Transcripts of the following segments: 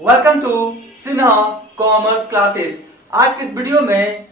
Welcome to Sinha commerce classes. आज के इस वीडियो में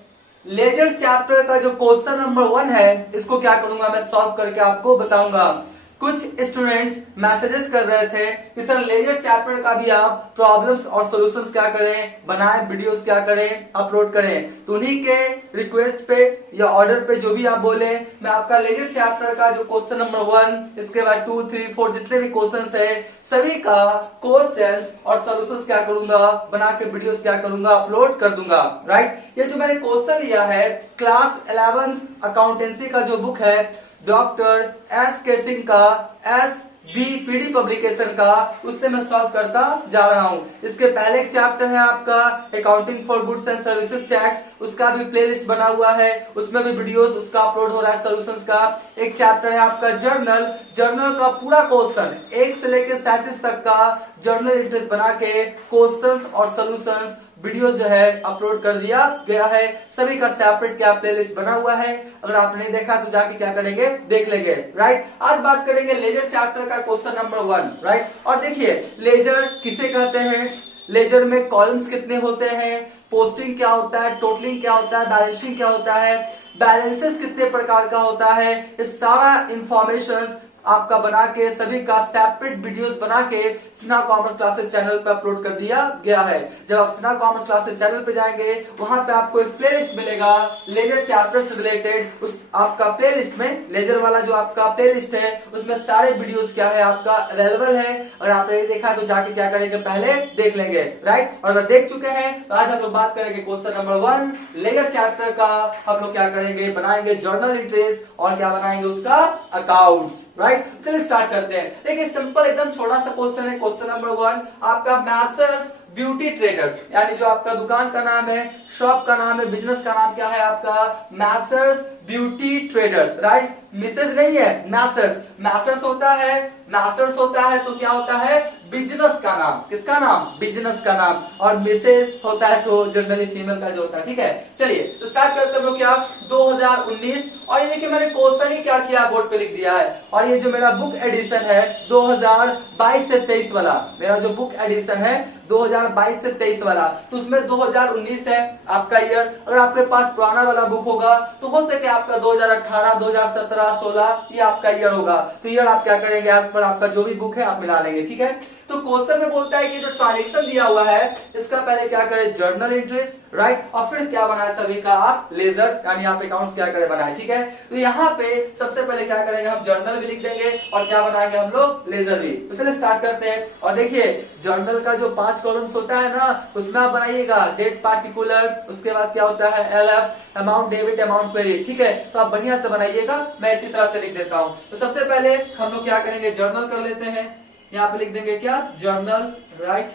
लेजर चैप्टर का जो क्वेश्चन नंबर 1 है इसको क्या करूंगा मैं सॉल्व करके आपको बताऊंगा। कुछ स्टूडेंट्स मैसेजेस कर रहे थे कि सर लेजर चैप्टर का भी आप प्रॉब्लम्स और सॉल्यूशंस क्या करें, बनाए वीडियोस क्या करें, अपलोड करें। तो उन्हीं के रिक्वेस्ट पे या ऑर्डर पे जो भी आप बोले मैं आपका लेजर चैप्टर का जो क्वेश्चन नंबर 1 इसके बाद 2, 3, 4 जितने भी क्वेश्चंस है सभी का क्वेश्चंस और सॉल्यूशंस क्या करूंगा बना के वीडियोस क्या करूंगा अपलोड कर दूंगा। राइट, ये जो मैंने क्वेश्चन लिया है क्लास 11 अकाउंटेंसी का जो बुक है डॉक्टर एस के सिंह का SBPD पब्लिकेशन का, उससे मैं सॉल्व करता जा रहा हूं। इसके पहले एक चैप्टर है आपका accounting for goods and services tax, उसका भी प्लेलिस्ट बना हुआ है, उसमें भी वीडियोस उसका अपलोड हो रहा है सॉल्यूशंस का। एक चैप्टर है आपका जर्नल का पूरा क्वेश्चन 1 से लेकर 37 तक का जर्नल इंट्रेस्ट बना के क्वेश्चंस और सॉल्यूशंस वीडियो जो है अपलोड कर दिया गया है। सभी का सेपरेट क्या प्लेलिस्ट बना हुआ है, अगर आपने नहीं देखा तो जाके क्या करेंगे देख लेंगे। राइट, आज बात करेंगे लेजर चैप्टर का क्वेश्चन नंबर 1। राइट, और देखिए लेजर किसे कहते हैं, लेजर में कॉलम्स कितने होते हैं, पोस्टिंग क्या होता है, टोटलिंग क्या होता है, बैलेंसिंग क्या होता है, बैलेंसेस कितने प्रकार का होता है, ये सारा इंफॉर्मेशन आपका बना के सभी का सेपरेट वीडियोस बना के सिन्हा कॉमर्स क्लासेस चैनल पे अपलोड कर दिया गया है। जब आप सिन्हा कॉमर्स क्लासेस चैनल पे जाएंगे वहां पे आपको एक प्लेलिस्ट मिलेगा लेजर चैप्टर से रिलेटेड। उस आपका प्लेलिस्ट में लेजर वाला जो आपका प्लेलिस्ट है उसमें सारे वीडियोस क्या है आपका अवेलेबल है। अगर आपने नहीं देखा तो जाके क्या करेंगे पहले देख लेंगे। राइट, और अगर देख चुके हैं तो आज हम लोग बात करेंगे क्वेश्चन नंबर 1 लेजर चैप्टर का। हम लोग क्या करेंगे, बनाएंगे जर्नल एंट्रीज और क्या बनाएंगे उसका अकाउंट्स। राइट, चलिए स्टार्ट करते हैं। देखिए सिंपल एकदम छोटा सा क्वेश्चन है। क्वेश्चन नंबर 1 आपका मैसर्स ब्यूटी ट्रेडर्स, यानी जो आपका दुकान का नाम है, शॉप का नाम है, बिजनेस का नाम क्या है आपका Messrs beauty traders. Right, Mrs नहीं है, मैसर्स। मैसर्स होता है, मैसर्स होता है तो क्या होता है बिजनेस का नाम। किसका नाम, बिजनेस का नाम। और मिसेस होता है तो जनरली फीमेल का जो होता है। ठीक है, चलिए तो स्टार्ट करते हैं हम लोग क्या 2019। और ये देखिए मैंने क्वेश्चन ही क्या किया बोर्ड पे लिख दिया है। और ये जो मेरा बुक एडिशन है 2022 से 23 वाला, मेरा जो बुक एडिशन है 2022 से 23 वाला, तो उसमें 2019 है आपका ईयर। अगर आपके पास पुराना वाला बुक होगा तो हो सके आपका 2018, 2017, 16 ये आपका ईयर होगा। तो ईयर आप क्या करेंगे एज पर आपका जो भी बुक है आप मिला लेंगे। ठीक है, तो क्वेश्चन में बोलता है कि जो ट्रांजेक्शन दिया हुआ है इसका पहले क्या करें जर्नल एंट्रीज। राइट, और फिर क्या बनाए सभी का आप लेजर, यानी आप अकाउंट्स क्या करें बनाए। ठीक है, तो यहाँ पे सबसे पहले क्या करेंगे हम जर्नल भी लिख देंगे और क्या बनाएंगे हम लोग लेजर भी। तो चलिए स्टार्ट करते हैं। और देखिए जर्नल का जो 5 कॉलम्स होता है ना उसमें आप बनाइएगा डेट पार्टिकुलर, उसके बाद क्या होता है LF amount debit amount credit. ठीक है, तो आप बढ़िया से बनाइएगा, मैं इसी तरह से लिख देता हूं। तो सबसे पहले हम लोग क्या करेंगे जर्नल कर लेते हैं। यहाँ पे लिख देंगे क्या जर्नल। राइट,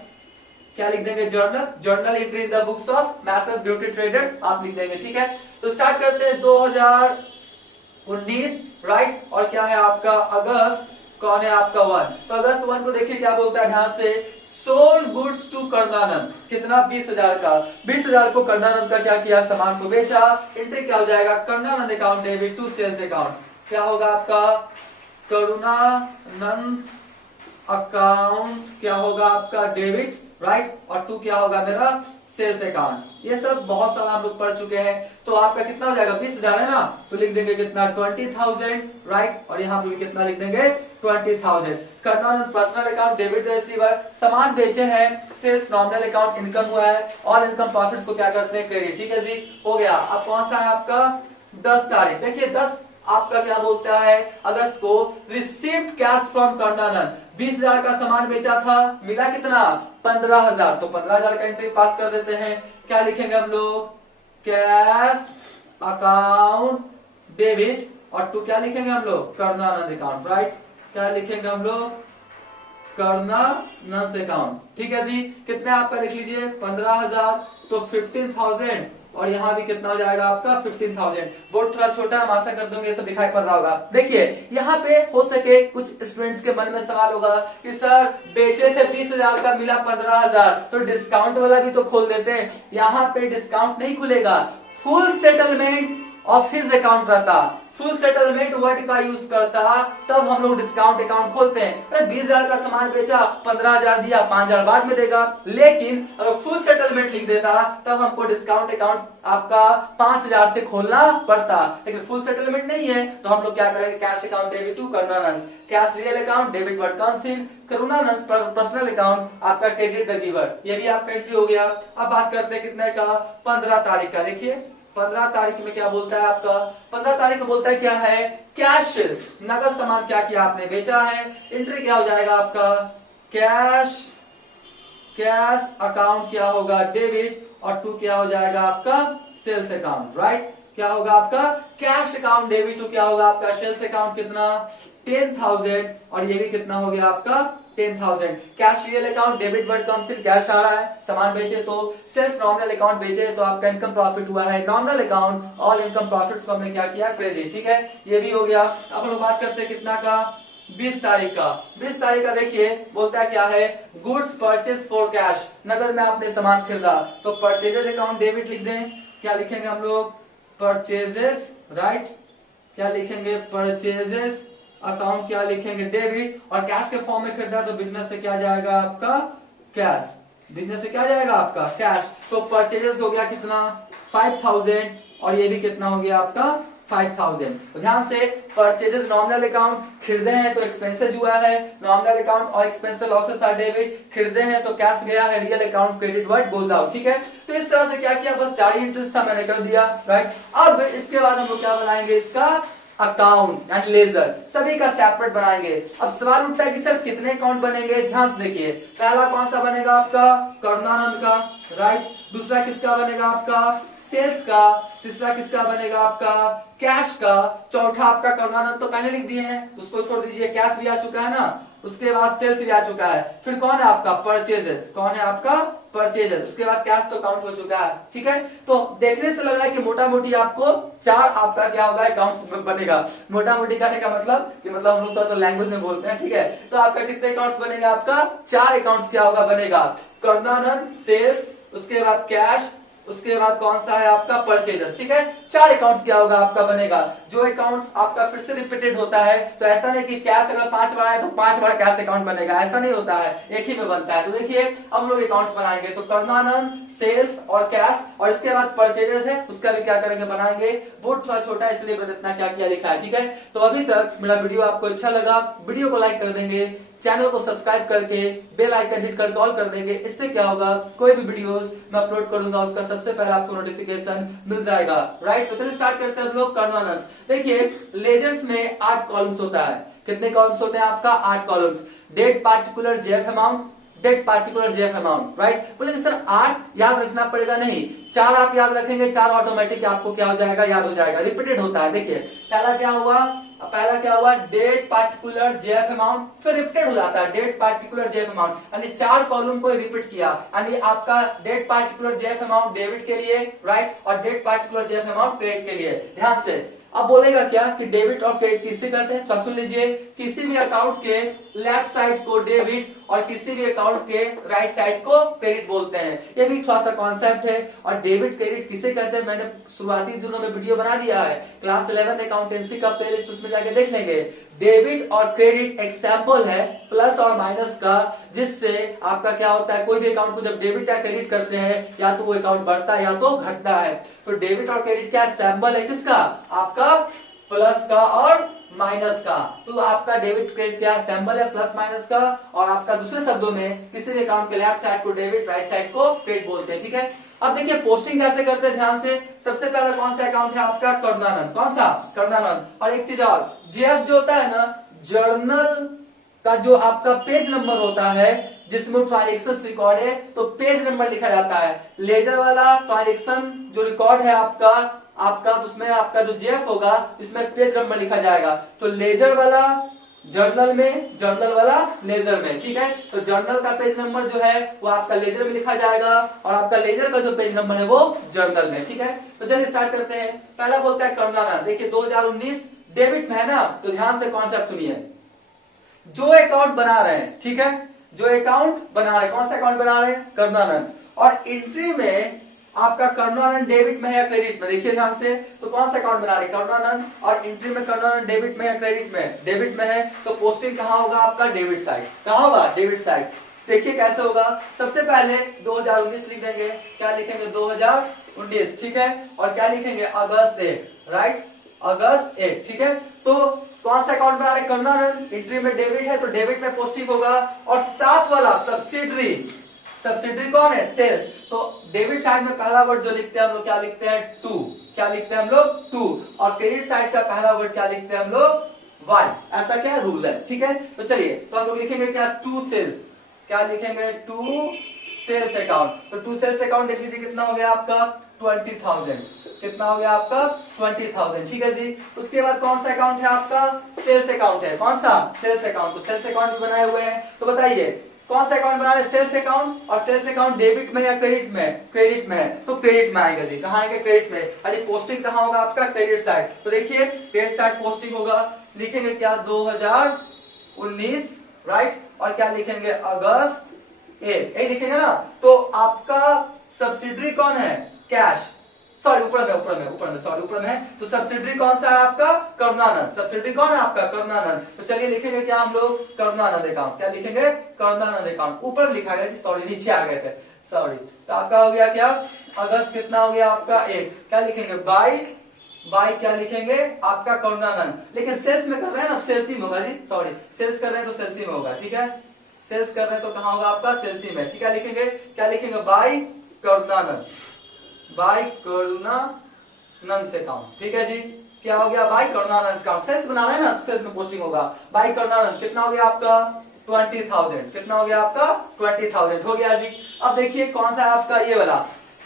क्या लिख देंगे journal entry in the books of Messrs beauty traders आप लिख देंगे। ठीक है, तो स्टार्ट करते हैं 2019। राइट, और क्या है आपका अगस्त, कौन है आपका 1। तो अगस्त 1 को देखिए क्या बोलता है ध्यान से, सोल्ड गुड्स टू कर्णानंद। कितना 20,000 का, 20,000 को कर्णानंद का क्या किया सामान को बेचा। एंट्री क्या हो जाएगा Karnanand account debit to sales account. क्या होगा आपका करुणानंद अकाउंट क्या होगा आपका डेबिट। राइट, और टू क्या होगा मेरा सेल्स अकाउंट। ये सब बहुत सारा हम लोग पढ़ चुके हैं। तो आपका कितना हो जाएगा 20,000 है ना, तो लिख देंगे कितना 20,000। राइट, और यहाँ पे भी कितना लिख देंगे 20,000। कर्णानंद पर्सनल अकाउंट डेबिट रिसीवर, सामान बेचे हैं, सेल्स नॉमिनल अकाउंट इनकम हुआ है, ऑल इनकम प्रॉफिट्स को क्या करते हैं क्रेडिट। ठीक है जी, हो गया। अब कौन सा है आपका 10 तारीख। देखिए 10 आपका क्या बोलता है अगस्त को रिसीव्ड कैश फ्रॉम कर्णानंद। 20,000 का सामान बेचा था, मिला कितना 15,000, तो 15,000 का एंट्री पास कर देते हैं। क्या लिखेंगे हम लोग कैश अकाउंट डेबिट, और टू क्या लिखेंगे हम लोग कर्णानंद अकाउंट। राइट, क्या लिखेंगे हम लोग कर्णानंद अकाउंट। ठीक है जी, कितने आपका लिख लीजिए 15,000, तो 15,000, और यहाँ भी कितना हो जाएगा आपका 15,000। बोर्ड थोड़ा छोटा है, आशा कर दूंगा ये सब दिखाई पड़ रहा होगा। देखिए यहाँ पे हो सके कुछ स्टूडेंट्स के मन में सवाल होगा कि सर बेचे थे 20,000 का, मिला 15,000, तो डिस्काउंट वाला भी तो खोल देते हैं। यहाँ पे डिस्काउंट नहीं खुलेगा, full settlement of his account रहता। फुल सेटलमेंट वर्ड का यूज करता तब हम लोग डिस्काउंट अकाउंट खोलते हैं। अरे 20,000 का सामान बेचा, 15,000 दिया, 5,000 बाद में देगा। लेकिन अगर फुल सेटलमेंट लिख देता तब हमको डिस्काउंट अकाउंट आपका 5,000 से खोलना पड़ता। लेकिन फुल सेटलमेंट नहीं है तो हम लोग क्या करेंगे, कैश अकाउंट डेबिट टू करुणानंस, cash real account debit what comes in, करुणानंस पर्सनल अकाउंट आपका क्रेडिट द गिवर। ये भी आपका एंट्री हो गया। अब बात करते हैं कितने का, 15 तारीख का। देखिए 15 तारीख में क्या बोलता है आपका, 15 तारीख को बोलता है क्या है, कैश सेल्स, नगद सामान क्या किया आपने, बेचा है। एंट्री क्या हो जाएगा आपका, कैश अकाउंट क्या होगा, डेबिट, और टू क्या हो जाएगा आपका सेल्स अकाउंट, राइट। क्या होगा आपका कैश अकाउंट डेबिट टू क्या होगा आपका सेल्स अकाउंट, कितना 10,000, और ये भी कितना हो गया आपका 10,000। Cash real account debit what comes in, cash आ रहा है, सामान बेचे तो, सेल्स नॉमिनल अकाउंट बेचे तो आपका इनकम प्रॉफिट हुआ है, nominal account all income profits को हमने क्या किया, क्रेडिट, ठीक है। ये भी हो गया। अब हम लोग बात करते हैं कितना का, 20 तारीख का। 20 तारीख का देखिए बोलता है क्या है, गुड्स परचेज फॉर कैश, नगद में आपने सामान खरीदा तो परचेजेस अकाउंट डेबिट लिख दें। क्या लिखेंगे हम लोग, परचेजेस, राइट। क्या लिखेंगे, परचेजेस अकाउंट क्या लिखेंगे, डेबिट, और कैश के फॉर्म में खरीदा तो बिजनेस से क्या जाएगा आपका कैश, बिजनेस से क्या जाएगा आपका कैश। तो परचेजेस हो गया कितना 5,000, और ये भी कितना हो गया आपका 5,000। तो ध्यान से, परचेजेस नॉमिनल अकाउंट, खरीदे हैं तो एक्सपेंसेस हुआ है, नॉमिनल अकाउंट और एक्सपेंसेस लॉसेस आर डेबिट, खरीदे हैं तो कैश गया है, real account credit word goes out, ठीक है। तो इस तरह से क्या किया, बस 4 इंटरेस्ट था, मैंने कर दिया, राइट। अब इसके बाद हम लोग क्या बनाएंगे, इसका अकाउंट यानी लेजर, सभी का सेपरेट बनाएंगे। अब सवाल उठता है कि सर कितने अकाउंट बनेंगे, ध्यान से देखिए। पहला कौन सा बनेगा आपका, करुणानंद का, राइट। दूसरा किसका बनेगा आपका, सेल्स का। तीसरा किसका बनेगा आपका, कैश का। चौथा आपका करुणानंद तो पहले लिख दिए हैं, उसको छोड़ दीजिए, कैश भी आ चुका है ना, उसके बाद सेल्स भी आ चुका है। फिर कौन है आपका, परचेजेस, कौन है आपका परचेजेस, उसके बाद कैश तो काउंट हो चुका है, ठीक है। तो देखने से लग रहा है कि मोटा मोटी आपको 4 आपका क्या होगा अकाउंट्स बनेगा। मोटा मोटी कहने का मतलब कि मतलब हम लोग थोड़ा सा लैंग्वेज में बोलते हैं, ठीक है। तो आपका कितने अकाउंट्स बनेगा, आपका 4 अकाउंट्स क्या होगा बनेगा, करुणानंद, सेल्स, उसके बाद कैश, उसके बाद कौन सा है आपका परचेजेस, ठीक है। 4 अकाउंट्स क्या होगा आपका बनेगा। जो अकाउंट्स आपका फिर से रिपीटेड होता है, तो ऐसा नहीं कि कैश अगर 5 बार आए तो 5 बार कैश अकाउंट बनेगा, ऐसा नहीं होता है, एक ही में बनता है। तो देखिए हम लोग अकाउंट्स बनाएंगे, तो करुणानंद, सेल्स और कैश, और इसके बाद परचेजेस है, उसका भी क्या करेंगे बनाएंगे। बोर्ड थोड़ा छोटा है इसलिए मैंने इतना क्या किया लिखा है, ठीक है। तो अभी तक मेरा वीडियो आपको अच्छा लगा, वीडियो को लाइक कर देंगे, चैनल को सब्सक्राइब करके बेल आइकन हिट करके ऑल कर देंगे। इससे क्या होगा, कोई भी वीडियोस मैं अपलोड करूंगा उसका सबसे पहले आपको नोटिफिकेशन मिल जाएगा, राइट। तो चलिए स्टार्ट करते हैं हम लोग करुणानंद। देखिए लेजर्स में 8 कॉलम्स होता है। कितने कॉलम्स होते हैं आपका, 8 columns. Date particular JF amount, date particular JF amount, right. बोले सर 8 याद रखना पड़ेगा, नहीं 4 आप याद रखेंगे, 4 ऑटोमेटिक आपको क्या हो जाएगा, याद हो जाएगा, रिपीटेड होता है। देखिए पहला क्या हुआ, डेट पार्टिकुलर जेएफ अमाउंट, फिर रिपीटेड हो जाता है डेट पार्टिकुलर जेएफ अमाउंट, यानी 4 कॉलम को रिपीट किया, यानी आपका date particular JF amount debit के लिए, राइट, और date particular JF amount credit के लिए। ध्यान से अब बोलेगा क्या कि डेबिट और क्रेडिट किससे करते हैं, तो सुन लीजिए, किसी भी अकाउंट के लेफ्ट साइड को डेबिट और किसी भी अकाउंट के राइट साइड को क्रेडिट बोलते हैं। ये भी थोड़ा सा कॉन्सेप्ट है। और डेबिट क्रेडिट किसे करते हैं, मैंने शुरुआती दिनों में वीडियो बना दिया है, क्लास 11 अकाउंटेंसी का प्लेलिस्ट, उसमें जाके देख लेंगे। डेबिट और क्रेडिट एक सैंपल है प्लस और माइनस का, जिससे आपका क्या होता है, कोई भी अकाउंट को जब डेबिट या क्रेडिट करते हैं या तो वो अकाउंट बढ़ता है या तो घटता है। तो डेबिट और क्रेडिट क्या सैंपल है, किसका, आपका प्लस का और माइनस का। तो आपका डेबिट क्रेडिट क्या सैंपल है, प्लस माइनस का। और आपका दूसरे शब्दों में किसी भी अकाउंट के लेफ्ट साइड को डेबिट, राइट साइड को क्रेडिट बोलते हैं, ठीक है। अब देखिए पोस्टिंग कैसे करते हैं, ध्यान से। सबसे पहला कौन सा अकाउंट है आपका, करुणानंद, कौन सा, करुणानंद। और एक चीज और, जेएफ जो होता है ना, जर्नल का जो आपका पेज नंबर होता है जिसमें ट्रांजेक्शन रिकॉर्ड है, तो पेज नंबर लिखा जाता है। लेजर वाला ट्रांजेक्शन जो रिकॉर्ड है आपका उसमें आपका जो जेएफ होगा इसमें पेज नंबर लिखा जाएगा। तो लेजर वाला जर्नल में, जर्नल वाला लेजर में, ठीक है। तो जर्नल का पेज नंबर जो है वो आपका लेजर में लिखा जाएगा, और आपका लेजर का जो पेज नंबर है वो जर्नल में, ठीक है। तो चलिए स्टार्ट करते हैं। पहला बोलता है करुणानंद। देखिए 2019 डेबिट में है ना, तो ध्यान से कॉन्सेप्ट सुनिए। जो अकाउंट बना रहे हैं, ठीक है, जो अकाउंट बना रहे हैं, कौन सा अकाउंट बना रहे हैं, करुणानंद। और एंट्री में आपका करुणानंद डेबिट में है या क्रेडिट में, देखिए ध्यान से। तो कौन सा अकाउंट बना रहे, करुणानंद, और एंट्री में करुणानंद डेबिट में या क्रेडिट में, डेबिट में है, तो पोस्टिंग कहाँ होगा आपका, डेबिट साइड। कहाँ होगा, डेबिट साइड। देखिए कैसे होगा, सबसे पहले 2019 लिख देंगे, क्या लिखेंगे 2019, ठीक है, और क्या लिखेंगे अगस्त 1, राइट, अगस्त 1, ठीक है। तो कौन सा अकाउंट बना रहे, करुणानंद, एंट्री में डेबिट है तो डेबिट में पोस्टिंग होगा, और साथ वाला सब्सिडरी, सब्सिडरी कौन है, सेल्स। तो डेबिट साइड में पहला वर्ड जो लिखते हैं हम लोग क्या लिखते हैं, टू, क्या लिखते हैं हम लोग, टू, और क्रेडिट साइड का पहला वर्ड क्या लिखते हैं हम लोग, वाई। ऐसा क्या रूल है, ठीक है। तो चलिए, तो हम लोग लिखेंगे क्या, टू सेल्स, क्या लिखेंगे, टू सेल्स अकाउंट। तो टू सेल्स अकाउंट देख लीजिए कितना हो गया आपका, 20,000, कितना हो गया आपका, 20,000, ठीक है जी। उसके बाद कौन सा अकाउंट है आपका, सेल्स अकाउंट है, कौन सा, सेल्स अकाउंट। तो सेल्स अकाउंट भी बनाए हुए हैं, तो बताइए कौन सा अकाउंट बना रहे, सेल्स अकाउंट, और सेल्स अकाउंट डेबिट में या क्रेडिट में, क्रेडिट में है, तो क्रेडिट में आएगा जी। कहाँ आएगा, क्रेडिट में। अरे पोस्टिंग कहाँ होगा आपका, क्रेडिट साइड। तो देखिए क्रेडिट साइड पोस्टिंग होगा, लिखेंगे क्या 2019, राइट, और क्या लिखेंगे अगस्त 1, यही लिखेंगे ना। तो आपका सब्सिडरी कौन है, कैश, सॉरी ऊपर में, सॉरी ऊपर में है। तो सब्सिडरी कौन सा है आपका, करुणानंद, सब्सिडरी कौन है आपका, करुणानंद। तो चलिए लिखेंगे क्या हम लोग, करुणानंद अकाउंट, क्या लिखेंगे, करुणानंद अकाउंट। ऊपर लिखा गया जी, सॉरी नीचे आ गए थे, सॉरी। तो आपका हो गया क्या, अगस्त कितना हो गया आपका 1, क्या लिखेंगे बाई क्या लिखेंगे आपका करुणानंद। लेकिन सेल्स में कर रहे हैं ना, सेल्स ही में होगा जी, सॉरी सेल्स कर रहे हैं तो सेल्स ही में होगा, ठीक है, सेल्स कर रहे हैं तो कहां होगा आपका, सेल्स ही में, ठीक है। लिखेंगे क्या लिखेंगे, बाई करुणानंद, बाई करुणानंद से अकाउंट, ठीक है जी। क्या हो गया, बाई करुणानंद अकाउंट, सेल्स बनाना है ना, सेल्स में पोस्टिंग होगा। बाई करुणानंद कितना हो गया आपका, 20,000, कितना हो गया आपका, 20,000 हो गया जी। अब देखिए कौन सा है आपका ये वाला,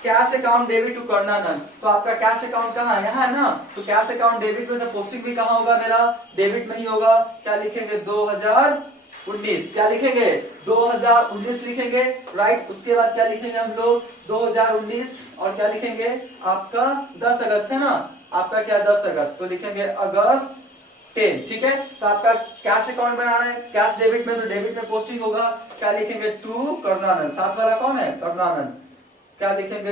cash account debit to Karunanand. तो आपका कैश अकाउंट कहाँ है, यहाँ है ना। तो कैश अकाउंट डेबिट में, तो पोस्टिंग भी कहाँ होगा मेरा, डेबिट में ही होगा। क्या लिखेंगे 2019, क्या लिखेंगे 2019 लिखेंगे, राइट। उसके बाद क्या लिखेंगे हम लोग 2019, और क्या लिखेंगे आपका 10 अगस्त है ना, आपका क्या 10 अगस्त, तो लिखेंगे अगस्त 10, ठीक है। तो आपका कैश अकाउंट बनाना है, कैश डेबिट में, तो डेबिट में पोस्टिंग होगा। क्या लिखेंगे टू करुणानंद, साथ वाला कौन है, करुणानंद, क्या लिखेंगे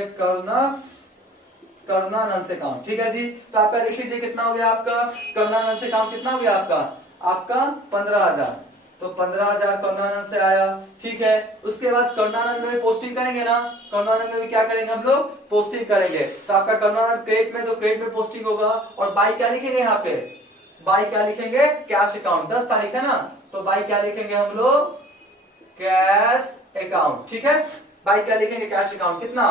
करुणानंद से अकाउंट, ठीक है जी। तो आपका लिख लीजिए कितना हो गया आपका, करुणानंद से अकाउंट कितना हो गया आपका 15,000। तो 15,000 करुणानंद से आया, ठीक है। उसके बाद करुणानंद में भी पोस्टिंग करेंगे ना, करुणानंद में भी क्या करेंगे हम लोग, पोस्टिंग करेंगे। तो आपका करुणानंद क्रेडिट में, तो क्रेडिट में पोस्टिंग होगा। और बाई क्या लिखेंगे यहाँ पे, बाई क्या लिखेंगे, कैश अकाउंट, 10 तारीख है ना, तो बाई क्या लिखेंगे हम लोग, कैश अकाउंट, ठीक है। बाई क्या लिखेंगे, कैश अकाउंट, कितना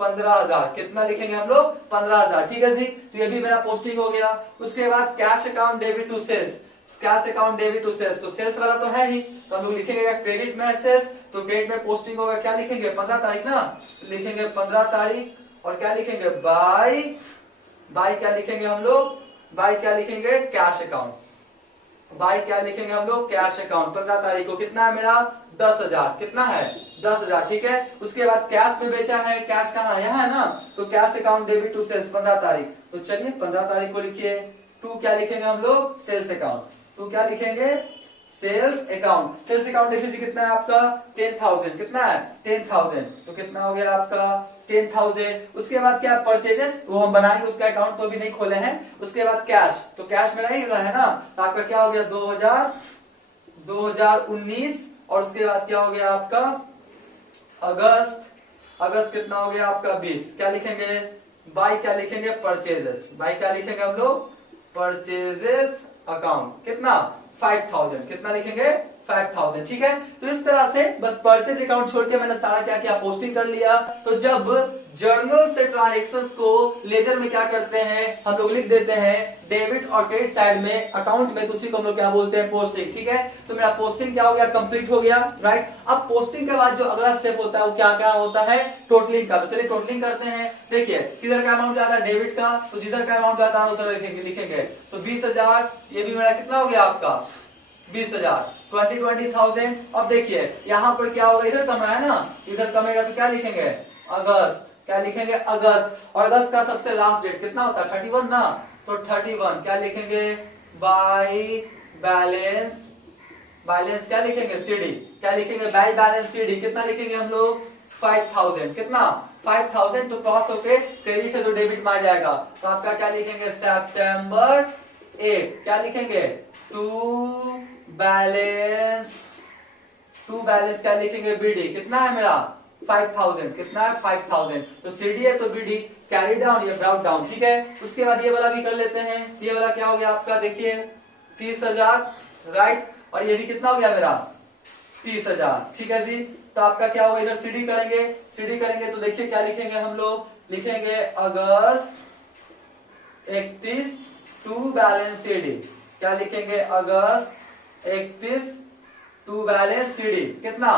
15,000, कितना लिखेंगे हम लोग 15,000, ठीक है जी। तो ये भी मेरा पोस्टिंग हो गया। उसके बाद cash account debit to sales, cash account debit to sales, तो सेल्स वाला तो है ही, तो हम लोग लिखेंगे क्रेडिट में है सेल्स, तो क्रेडिट में पोस्टिंग होगा, क्या लिखेंगे 15 तारीख ना, लिखेंगे 15 तारीख। और क्या लिखेंगे बाई क्या लिखेंगे हम लोग, बाई क्या लिखेंगे कैश अकाउंट, बाई क्या लिखेंगे हम लोग कैश अकाउंट। 15 तारीख को कितना है मेरा 10,000, कितना है 10,000, ठीक है। उसके बाद कैश में बेचा है, कैश कहाँ है, यहाँ है ना, तो cash account debit to sales 15 तारीख। तो चलिए 15 तारीख को लिखिए। टू क्या लिखेंगे हम लोग, सेल्स अकाउंट, तो क्या लिखेंगे सेल्स अकाउंट। सेल्स अकाउंट देख लीजिए कितना है आपका 10,000, कितना है 10,000, तो कितना हो गया आपका 10,000। उसके बाद क्या परचेजेस, वो हम बनाएंगे, उसका अकाउंट तो अभी नहीं खोले हैं। उसके बाद कैश, तो कैश में नहीं है ना, तो आपका क्या हो गया 2019। और उसके बाद क्या हो गया आपका अगस्त कितना हो गया आपका 20। क्या लिखेंगे बाई क्या लिखेंगे परचेजेस, बाई क्या लिखेंगे हम लोग परचेजेस अकाउंट, कितना 5,000, कितना लिखेंगे 5,000, ठीक है। तो इस तरह से बस परचेज अकाउंट छोड़ के मैंने सारा क्या किया पोस्टिंग कर लिया। तो जब जर्नल से ट्रांजेक्शंस को लेजर में क्या करते हैं हम लोग लिख देते हैं डेबिट और क्रेडिट साइड में अकाउंट में, तो उसी को हम लोग क्या बोलते हैं पोस्टिंग, ठीक है। तो मेरा पोस्टिंग क्या हो गया कंप्लीट हो गया, राइट। अब पोस्टिंग के बाद जो अगला स्टेप होता है वो क्या क्या होता है टोटलिंग का। तो चलिए टोटलिंग करते हैं। देखिए किधर का अमाउंट ज्यादा है डेबिट का, तो जिधर का अमाउंट ज्यादा है उधर लिखेंगे। तो 20,000 ये भी मेरा कितना हो गया आपका 20,000, 20,000। अब देखिए यहाँ पर क्या होगा, इधर कम रहा है ना, इधर कमेगा तो क्या लिखेंगे अगस्त, क्या लिखेंगे अगस्त। और अगस्त का सबसे लास्ट डेट कितना होता है 31 ना, तो 31 क्या लिखेंगे बाई बैलेंस क्या लिखेंगे सीडी, क्या लिखेंगे बाई बैलेंस सीडी, कितना लिखेंगे हम लोग 5000 कितना 5000 तो क्रॉस होके क्रेडिट है तो डेबिट में आ जाएगा। तो आपका क्या लिखेंगे सितंबर 8 क्या लिखेंगे टू बैलेंस क्या लिखेंगे बीडी कितना है मेरा 5000 कितना है 5000 तो सीडी है तो बीडी कैरी डाउन या ब्राउट डाउन ठीक है। उसके बाद ये वाला भी कर लेते हैं। ये वाला क्या हो गया आपका देखिए 30,000 राइट और ये भी कितना हो गया मेरा 30,000 ठीक है जी। तो आपका क्या होगा इधर सीडी करेंगे तो देखिए क्या लिखेंगे हम लोग लिखेंगे अगस्त 31 टू बैलेंस सीडी क्या लिखेंगे अगस्त 31 टू बैलेंस सीडी कितना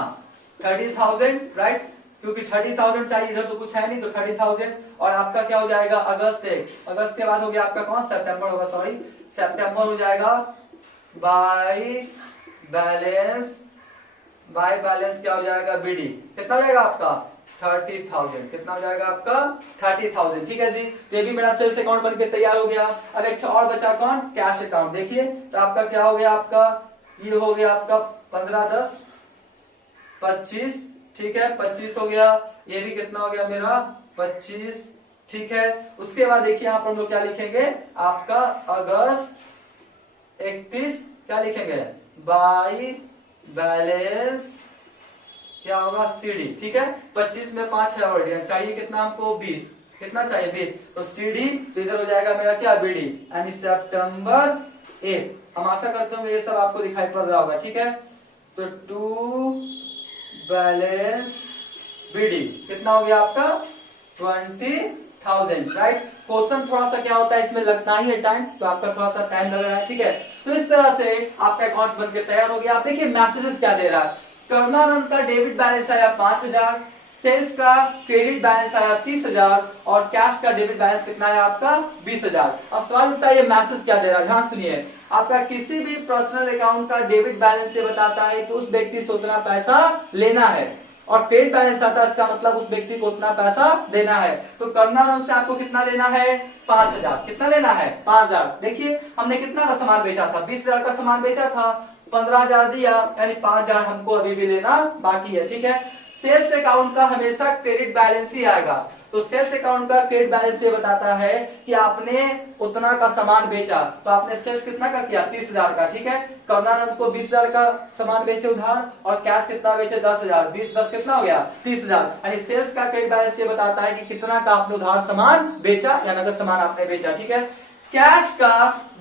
30,000 राइट क्योंकि 30,000 चाहिए इधर तो कुछ है नहीं तो 30,000 और आपका क्या हो जाएगा अगस्त के बाद हो गया आपका कौन सितंबर होगा सॉरी सितंबर हो जाएगा बाय बैलेंस क्या हो जाएगा बीडी कितना हो जाएगा आपका 30,000 कितना हो जाएगा आपका 30,000 ठीक है जी। तो ये भी मेरा सेल्स अकाउंट बनके तैयार हो गया। अब एक और बचा कौन कैश अकाउंट देखिए तो आपका क्या हो गया आपका ये हो गया आपका 15 10 25 ठीक है 25 हो गया। ये भी कितना हो गया मेरा 25 ठीक है। उसके बाद देखिए यहाँ पर हम लोग क्या लिखेंगे आपका अगस्त 31 क्या लिखेंगे बाई बैलेंस क्या होगा सीडी ठीक है 25 में 5 है और चाहिए कितना हमको 20 कितना चाहिए 20 तो सीडी तो इधर हो जाएगा मेरा क्या बीडी यानी सितंबर 8 हम आशा करते हैं ये सब आपको दिखाई पड़ रहा होगा ठीक है। तो टू बैलेंस बीडी कितना हो गया आपका 20,000 राइट। क्वेश्चन थोड़ा सा क्या होता है इसमें लगता ही है टाइम तो आपका थोड़ा सा टाइम लग रहा है ठीक है। तो इस तरह से आपका अकाउंट बनके तैयार हो गया। आप देखिए मैसेजेस क्या दे रहा है करुणानंद का डेबिट बैलेंस आया 5,000 सेल्स का क्रेडिट बैलेंस आया 30,000 और कैश का डेबिट बैलेंस कितना है आपका 20,000। अब सवाल उठता है ये मैसेज क्या दे रहा है ध्यान सुनिए आपका किसी भी पर्सनल अकाउंट का डेबिट बैलेंस से बताता है कि उस व्यक्ति से उतना पैसा लेना है और क्रेडिट बैलेंस आता है इसका मतलब उस व्यक्ति को उतना पैसा देना है। तो करुणानंद से आपको कितना लेना है 5,000 कितना लेना है 5,000। देखिए हमने कितना का सामान बेचा था 20,000 का सामान बेचा था 15,000 दिया यानी 5,000 हमको अभी भी लेना बाकी है ठीक है। सेल्स अकाउंट का हमेशा क्रेडिट बैलेंस ही आएगा तो सेल्स अकाउंट का क्रेडिट बैलेंस ये बताता है कि आपने उतना का सामान बेचा तो आपने सेल्स कितना का किया 30,000 का ठीक है। करुणानंद को 20,000 का सामान बेचे उधार और कैश कितना बेचे 10,000 20 10 कितना हो गया 30,000 यानी सेल्स का क्रेडिट बैलेंस ये बताता है कि कितना का आपने उधार सामान बेचा या नगद सामान आपने बेचा ठीक है। कैश का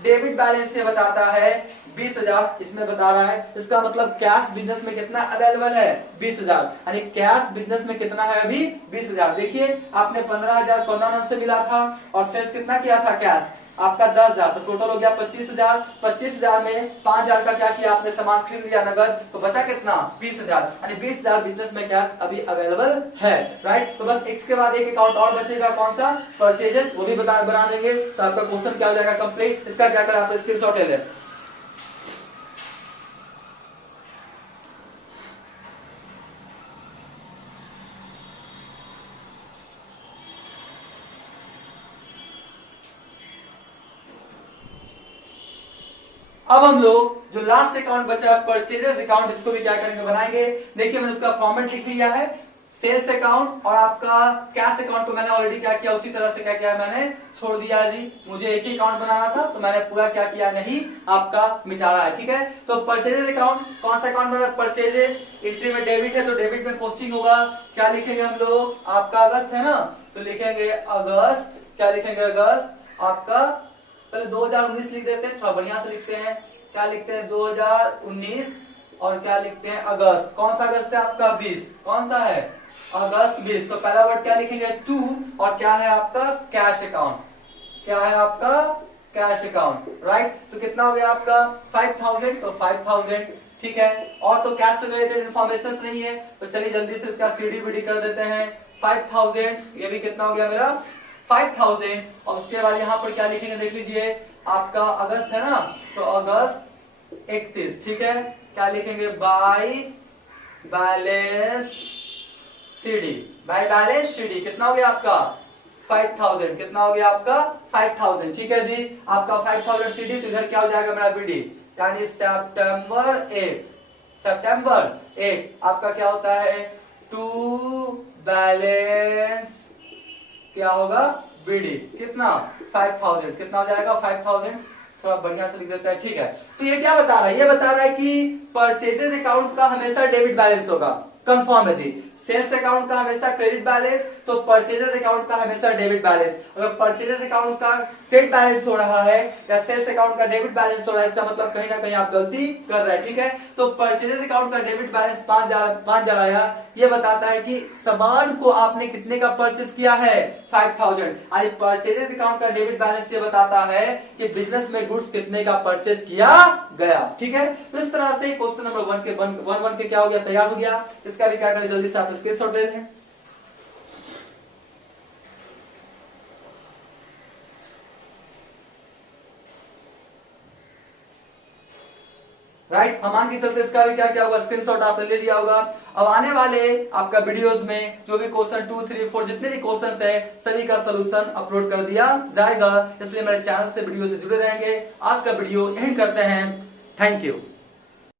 डेबिट बैलेंस ये बताता है 20,000 इसमें बता रहा है इसका मतलब कैश बिजनेस में कितना अवेलेबल है 20,000 यानी कैश बिजनेस में कितना है अभी 20,000। देखिए आपने 15,000 करुणानंद से मिला था और सेल्स कितना किया था कैश आपका 10,000 तो टोटल हो गया 25,000 25,000 में 5,000 का क्या किया आपने सामान खरीद लिया नगद तो बचा कितना 20,000 यानी 20,000 बिजनेस में कैश अभी अवेलेबल है राइट। तो बस इसके बाद एक अकाउंट और बचेगा कौन सा परचेजेस वो भी बना देंगे तो आपका क्वेश्चन क्या हो जाएगा कंप्लीट। इसका क्या करें आप स्क्रीनशॉट ले लें। अब हम लोग जो लास्ट अकाउंट बचा परचेजेस अकाउंट इसको भी क्या करेंगे बनाएंगे। देखिए मैंने उसका फॉर्मेट लिख लिया है सेल्स अकाउंट और आपका कैश अकाउंट तो मैंने ऑलरेडी क्या किया उसी तरह से क्या किया मैंने छोड़ दिया जी। मुझे एक ही अकाउंट बनाना था तो मैंने पूरा क्या किया नहीं आपका मिटा रहा है ठीक है। तो परचेजेस अकाउंट कौन सा अकाउंट बना परचेजेस एंट्री में डेबिट है तो डेबिट में पोस्टिंग होगा क्या लिखेंगे हम लोग आपका अगस्त है ना तो लिखेंगे अगस्त क्या लिखेंगे अगस्त आपका पहले 2019 लिख देते हैं थोड़ा बढ़िया से लिखते हैं क्या लिखते हैं 2019 और क्या लिखते हैं अगस्त कौन सा अगस्त है आपका 20 कौन सा है अगस्त 20 तो पहला वर्ड क्या लिखेंगे टू और क्या है आपका कैश अकाउंट क्या है आपका कैश अकाउंट राइट। तो कितना हो गया आपका 5,000 तो 5,000 ठीक है। और तो कैश से रिलेटेड इन्फॉर्मेशन नहीं है तो चलिए जल्दी से इसका सीडी बीडी कर देते हैं 5,000 ये भी कितना हो गया मेरा 5,000 और उसके बाद यहाँ पर क्या लिखेंगे देख लीजिए आपका अगस्त है ना तो अगस्त 31 ठीक है क्या लिखेंगे बाय बैलेंस सीडी कितना हो गया आपका 5,000 कितना हो गया आपका 5,000 ठीक है जी। आपका 5,000 सीडी तो इधर क्या हो जाएगा मेरा बीडी यानी सितंबर 8 आपका क्या होता है टू बैलेंस क्या होगा, बीडी। कितना, 5000। कितना हो जाएगा, 5000। थोड़ा बढ़िया से लिख देता है, ठीक है। तो ये क्या बता रहा है, ये बता रहा है कि परचेजेस अकाउंट का हमेशा डेबिट बैलेंस होगा। कंफर्म है जी। सेल्स अकाउंट का हमेशा क्रेडिट बैलेंस, तो परचेजेस अकाउंट का हमेशा डेबिट बैलेंस। अगर परचेजेस अकाउंट का क्रेडिट बैलेंस हो रहा है या सेल्स अकाउंट का डेबिट बैलेंस हो रहा है, इसका मतलब कहीं ना कहीं आप गलती कर रहे हैं, ठीक है। तो परचेजेस अकाउंट का डेबिट बैलेंस 5000 आया, ये बताता है कि सामान को आपने कितने का परचेज किया है, 5000। और परचेजेस अकाउंट का डेबिट बैलेंस ये बताता है कि बिजनेस में गुड्स कितने का परचेज किया गया, ठीक है। तो इस तरह से क्वेश्चन नंबर 1 के क्या हो गया, तैयार हो गया। इसका भी क्या करें, जल्दी से आप स्क्रीनशॉट ले लें। राइट, हम मान के चलते इसका भी क्या होगा, स्क्रीनशॉट आपने ले लिया होगा। अब आने वाले आपका वीडियोस में जो भी क्वेश्चन 2, 3, 4 जितने भी क्वेश्चन है सभी का सोल्यूशन अपलोड कर दिया जाएगा, इसलिए मेरे चैनल से वीडियो से जुड़े रहेंगे। आज का वीडियो यहीं करते हैं। Thank you.